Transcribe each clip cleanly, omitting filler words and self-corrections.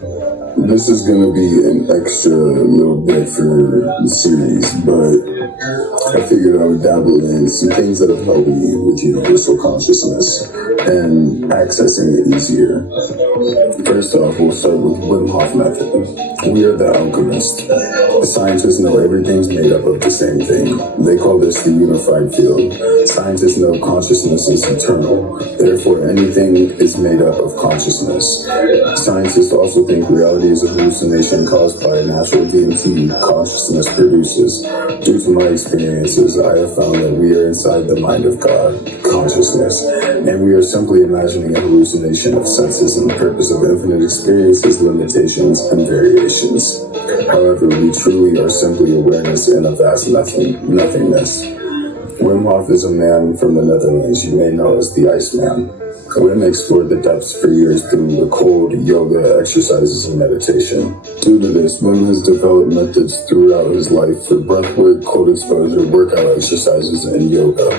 This is going to be an extra little bit for the series, but I figured I would dabble in some things that have helped me with universal consciousness and accessing it easier. First off, we'll start with Wim Hof method. We are the alchemist. Scientists know everything's made up of the same thing. They call this the unified field. Scientists know consciousness is eternal. Therefore, anything is made up of consciousness. Scientists also think reality is a hallucination caused by natural DMT consciousness produces. Due to my experiences, I have found that we are inside the mind of God, consciousness, and we are simply imagining a hallucination of senses and the purpose of infinite experiences, limitations, and variations. However, we truly are simply awareness in a vast nothingness. Wim Hof is a man from the Netherlands you may know as the Iceman. Wim explored the depths for years through the cold, yoga, exercises, and meditation. Due to this, Wim has developed methods throughout his life for breathwork, cold exposure, workout exercises, and yoga.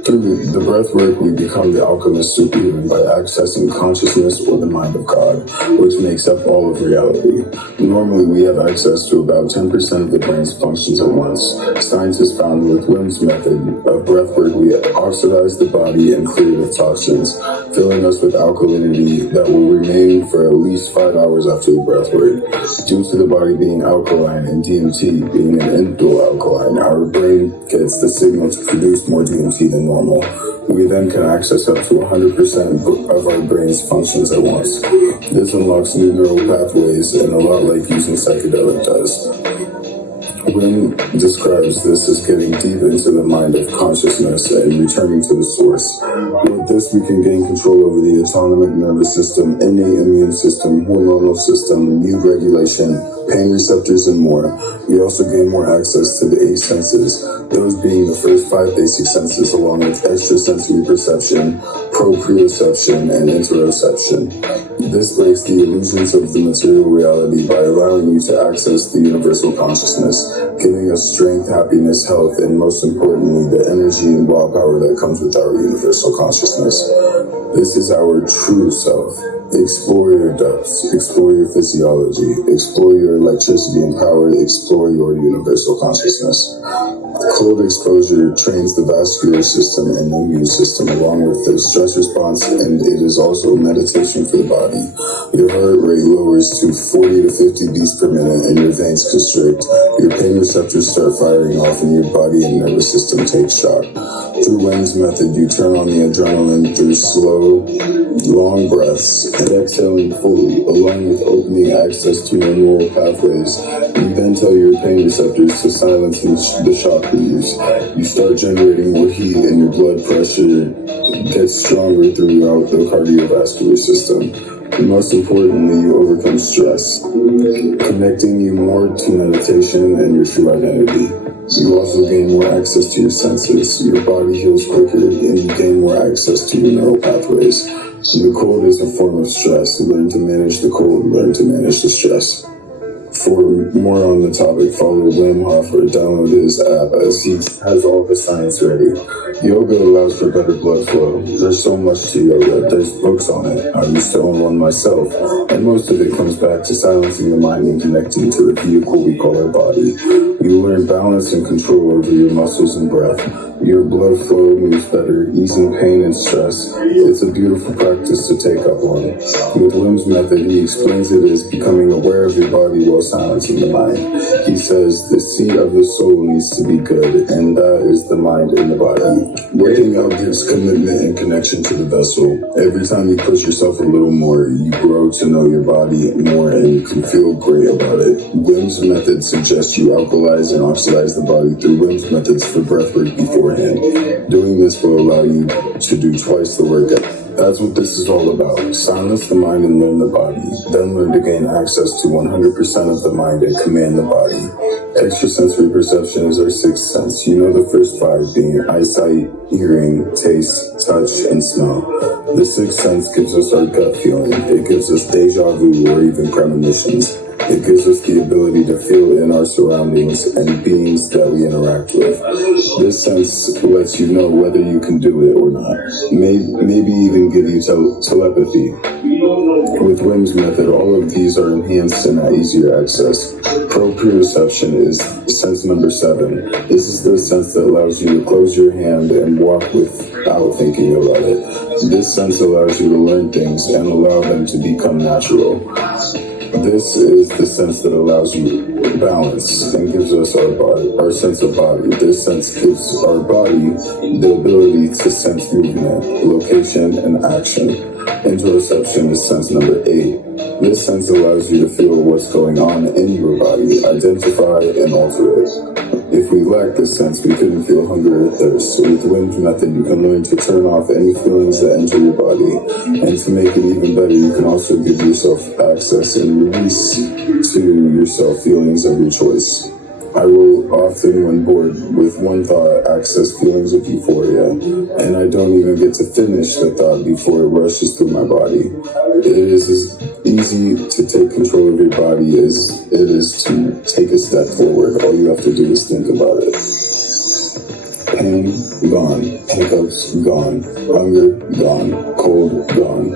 Through the breathwork, we become the alchemist superhuman by accessing consciousness or the mind of God, which makes up all of reality. Normally, we have access to about 10% of the brain's functions at once. Scientists found with Wim's method of breathwork, we oxidize the body and clear it of toxins, filling us with alkalinity that will remain for at least 5 hours after the breathwork. Due to the body being alkaline and DMT being an indole alkaline, our brain gets the signal to produce more DMT than normal. We then can access up to 100% of our brain's functions at once. This unlocks new neural pathways and a lot like using psychedelic does. Wim describes this as getting deep into the mind of consciousness and returning to the source. With this, we can gain control over the autonomic nervous system, innate immune system, hormonal system, mood regulation, pain receptors, and more. We also gain more access to the 8 senses, those being the first 5 basic senses along with extrasensory perception, proprioception, and interoception. This breaks the illusions of the material reality by allowing you to access the universal consciousness, giving us strength, happiness, health, and most importantly, the energy and raw power that comes with our universal consciousness. This is our true self. Explore your depths, explore your physiology, explore your electricity and power, explore your universal consciousness. Cold exposure trains the vascular system and immune system along with the stress response, and it is also meditation for the body. Your heart rate lowers to 40 to 50 beats per minute and your veins constrict. Your pain receptors start firing off and your body and nervous system take shock. Through Wim's method, you turn on the adrenaline through slow, long breaths and exhaling fully, along with opening access to your neural pathways. You then tell your pain receptors to silence the shock waves. You start generating more heat and your blood pressure gets stronger throughout the cardiovascular system. And most importantly, you overcome stress, connecting you more to meditation and your true identity. You also gain more access to your senses, your body heals quicker, and you gain more access to your neural pathways. The cold is a form of stress. Learn to manage the cold, learn to manage the stress. For more on the topic, follow Wim Hof or download his app as he has all the science ready. Yoga allows for better blood flow. There's so much to yoga. There's books on it. I used to own one myself. And most of it comes back to silencing the mind and connecting to the vehicle we call our body. You learn balance and control over your muscles and breath. Your blood flow moves better, easing pain and stress. It's a beautiful practice to take up on. With Wim's method, he explains it as becoming aware of your body while silencing the mind. He says the seat of the soul needs to be good, and that is the mind and the body. Working out gives commitment and connection to the vessel. Every time you push yourself a little more, you grow to know your body more and you can feel great about it. Wim's method suggests you alkalize and oxidize the body through Wim's methods for breathwork beforehand. Doing this will allow you to do twice the work. That's what this is all about. Silence the mind and learn the body. Then learn to gain access to 100% of the mind and command the body. Extrasensory perception is our 6th sense. You know the first 5 being eyesight, hearing, taste, touch, and smell. The 6th sense gives us our gut feeling. It gives us deja vu or even premonitions. It gives us the ability to feel in our surroundings and beings that we interact with. This sense lets you know whether you can do it or not. Maybe even give you telepathy. With Wim's method, all of these are enhanced and at easier access. Proprioception is sense number 7. This is the sense that allows you to close your hand and walk without thinking about it. This sense allows you to learn things and allow them to become natural. This is the sense that allows you balance and gives us our sense of body. This sense gives our body the ability to sense movement, location, and action. Interoception is sense number 8. This sense allows you to feel what's going on in your body, identify and alter it. If we lack this sense, we couldn't feel hunger or thirst. So with Wim's method, you can learn to turn off any feelings that enter your body. And to make it even better, you can also give yourself access and release to yourself feelings of your choice. I will often, when bored with one thought, access feelings of euphoria, and I don't even get to finish the thought before it rushes through my body. It is as easy to take control of your body as it is to take a step forward. All you have to do is think about it. Pain, gone. Hiccups, gone. Hunger, gone. Cold, gone.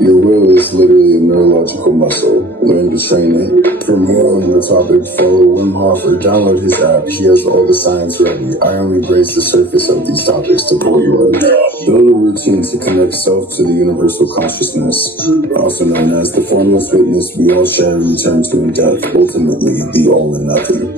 Your will is literally a neurological muscle. Learn to train it. For more on the topic, follow Wim Hof or download his app. He has all the science ready. I only graze the surface of these topics to pull you in. Build a routine to connect self to the universal consciousness, also known as the formless witness we all share and return to in death, ultimately the all and nothing.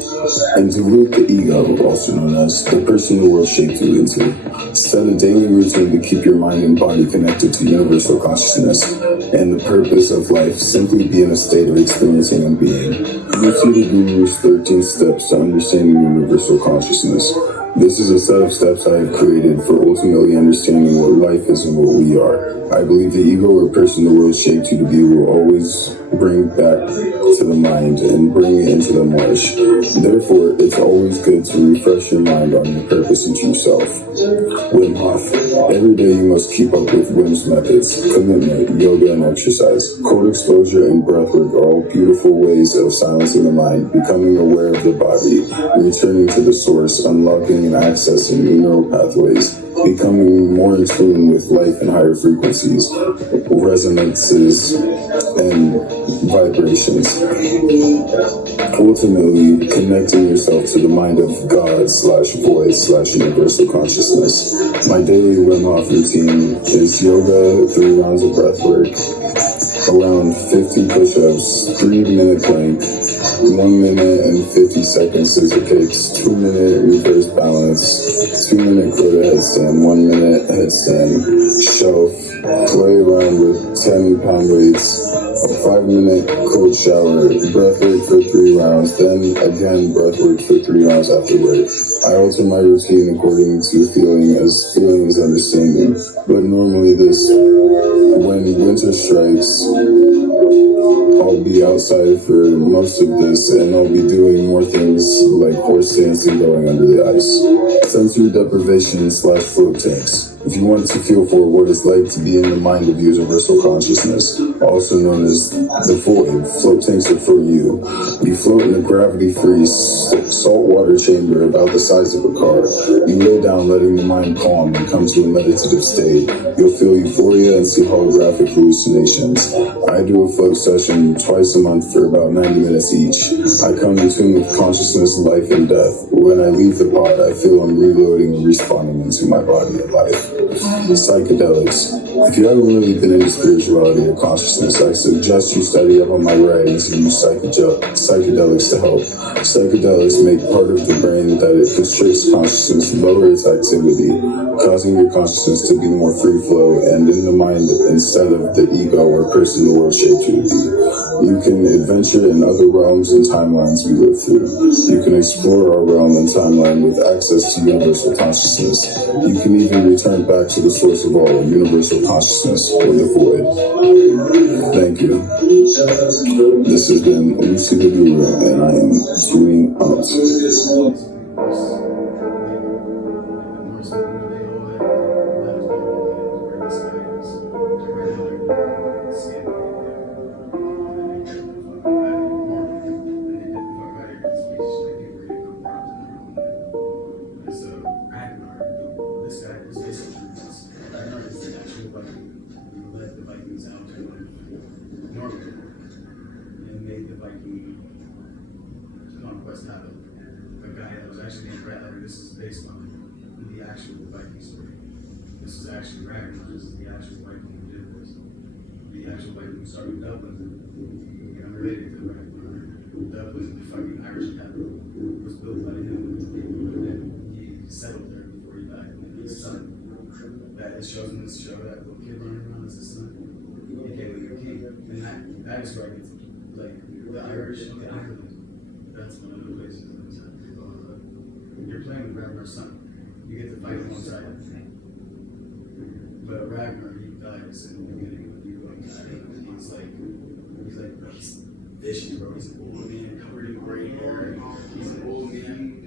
And dilute the ego, also known as the person the world shaped you into. Set a daily routine to keep your mind and body connected to universal consciousness and the purpose of life, simply be in a state of experiencing and being. LuciiiThaGuru's 13 steps to understanding universal consciousness. This is a set of steps I have created for ultimately understanding what life is and what we are. I believe the ego or person the world shaped you to be will always bring back to the mind and bring it into the marsh. Therefore, it's always good to refresh your mind on your purpose and true self. Wim Hof. Every day you must keep up with Wim's methods, commitment, yoga, and exercise. Cold exposure and breathwork are all beautiful ways of silencing the mind, becoming aware of the body, returning to the source, unlocking and accessing new neural pathways, becoming more in tune with life and higher frequencies, resonances, and vibrations. Ultimately, connecting yourself to the mind of God/voice/universal consciousness. My daily Wim Hof routine is yoga, 3 rounds of breath work, around 50 push-ups, 3-minute plank, 1 minute and 50 seconds scissor kicks, 2-minute reverse balance, 2-minute quarter headstand, 1-minute headstand, shelf, play around with 10-pound weights, a 5-minute cold shower, breath work for 3 rounds, then again breath work for 3 rounds afterward. I alter my routine according to feeling is understanding, but normally when winter strikes, I'll be outside for most of this, and I'll be doing more things like horse dancing going under the ice. Sensory deprivation/float tanks. If you want to feel for what it's like to be in the mind of universal consciousness, also known as the void, float tanks are for you. You float in a gravity-free saltwater chamber about the size of a car. You lay down, letting the mind calm and come to a meditative state. You'll feel euphoria and see holographic hallucinations. I do a float session twice a month for about 90 minutes each. I come in tune with consciousness, life, and death. When I leave the pod, I feel I'm reloading and respawning into my body and life. Psychedelics. If you haven't really been into spirituality or consciousness, I suggest you study up on my writings and use psychedelics to help. Psychedelics make part of the brain that it constricts consciousness, lower its activity, causing your consciousness to be more free flow and in the mind instead of the ego or person the world shaped you to be. You can adventure in other realms and timelines we live through. You can explore our realm and timeline with access to universal consciousness. You can even return back to the source of all, universal consciousness, or the void. Thank you. This has been LuciiiThaGuru, and I am tuning out. made the Viking conquest happen. A guy that was actually named Brad, this is based on the actual Viking story. This is actually Ragnar, this is the actual Viking who did this. The actual Viking who started Dublin. I'm related to Ragnar. Dublin, the fucking Irish capital, was built by him, and he settled there before he died. And his son, that it shows in this show, that little kid running around as his son, he became like a king. And that is where I get to, like, the Irish, the Ireland. That's one of the places that was at. You're playing with Ragnar's son. You get to fight alongside him. But Ragnar, he dies in the beginning when you like he's like vicious, bro. He's an old man covered in gray hair. He's an old man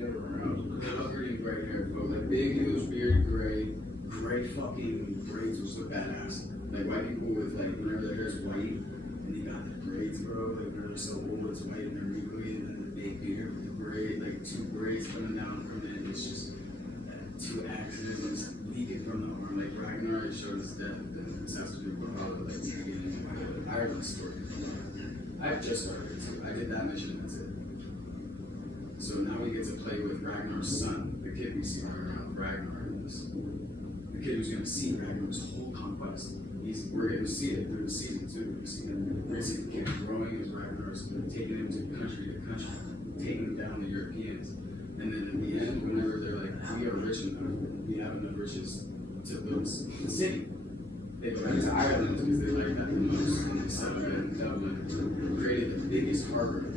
covered in gray hair, bro. Like big heels, beard, gray fucking braids was so badass. Like white people with like whenever their hair's white and they got the braids, bro. Like they're so old, it's white and they're wrinkly, and then the big beard with the braid, like two braids coming down from it. It's just two axes leaking from the arm. Like Ragnar, it showed his death, and this has to do with how like the Ireland story. I've just started it too. I did that mission, that's it. So now we get to play with Ragnar's son, the kid we see running around with Ragnar in this. The kid who's gonna see Ragnar's whole conquest. We're gonna see it through the season too. We're gonna see the kid growing as Ragnar's taking him to country, taking down the Europeans. And then at the end, whenever they're like, we are rich enough, we have enough riches to build a city. They go back to Ireland because they like that the most, and they settled in Dublin, created the biggest harbor in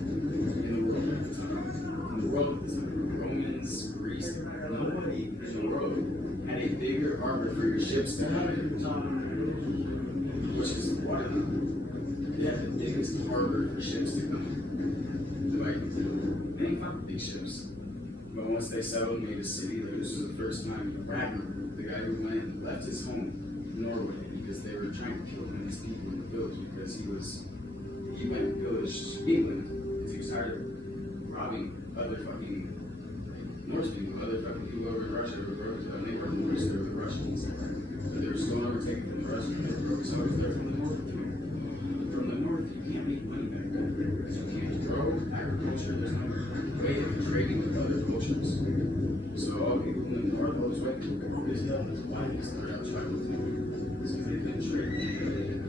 the world at the time. In the world at the time. Romans, Greece, nobody in the world had a bigger harbor for your ships to come in, which is Waterloo. They had the biggest harbor for ships to come in. The Vikings did. They ain't found big ships. But once they settled and made a city, like, this was the first time Ragnar, the guy who went and left his home, Norway, because they were trying to kill him and his people in the village because he went and pillaged England because he was tired of robbing other fucking Norse people, other fucking people over in Russia who were and they were Norse, they were the Russians. But they were still overtaken from the Russians. They were so they're from the north too. From the north, you can't make money back there. You can't grow agriculture, there's no way of trading with other cultures. So all people in the north, all those white people go this hill and this white and start out tribal too. So they couldn't trade.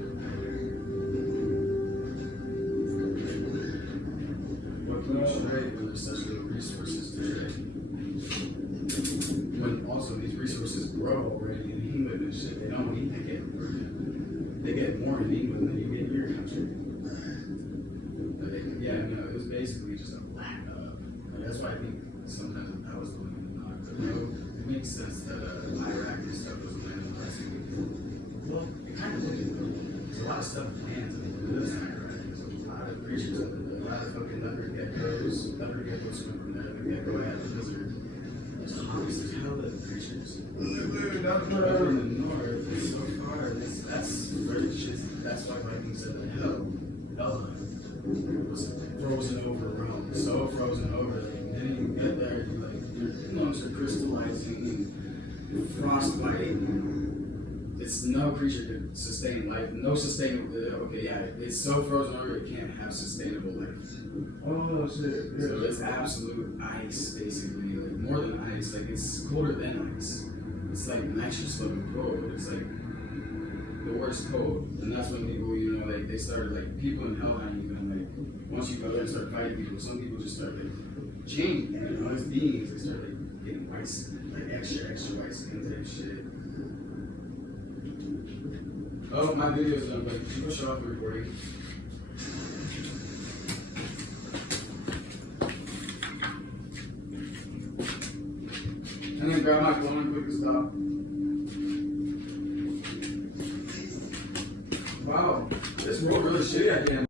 What can you trade when there's such little resources to trade? When also these resources grow already in England and shit, they don't need to get more. They get more in England than you get in your country. Yeah, no, it was basically just a lack of. That's why I think sometimes that was the one not. But no, it makes sense that Iraq and stuff was landed last week. Well, it kind of did. There's a lot of stuff planned to live in Iraq. There's a lot of creatures up there. A lot of fucking leopard geckos swim from there. The gecko had the lizard. There's hawks, there's hell of creatures. Up in the north, it's so far. That's where the shit. That's why Vikings said that hell was frozen over Rome. So frozen over that you didn't even get there. Like your lungs are crystallizing and frostbite. It's no creature could sustain life. No sustainable. Okay, yeah, it's so frozen over it can't have sustainable life. Oh shit. So it's absolute ice, basically. Like more than ice. Like it's colder than ice. It's like nitrous level cold. It's like the worst cold. And that's when people, you know, like they started like people in Helheim even like once you go there and start fighting people, some people just start like changing, you know, as beings, they start like getting white skin, like extra white skin type shit. Oh, my video's done, but you push off the recording. And then grab my phone and quick stop. Wow, this rolled really shitty again.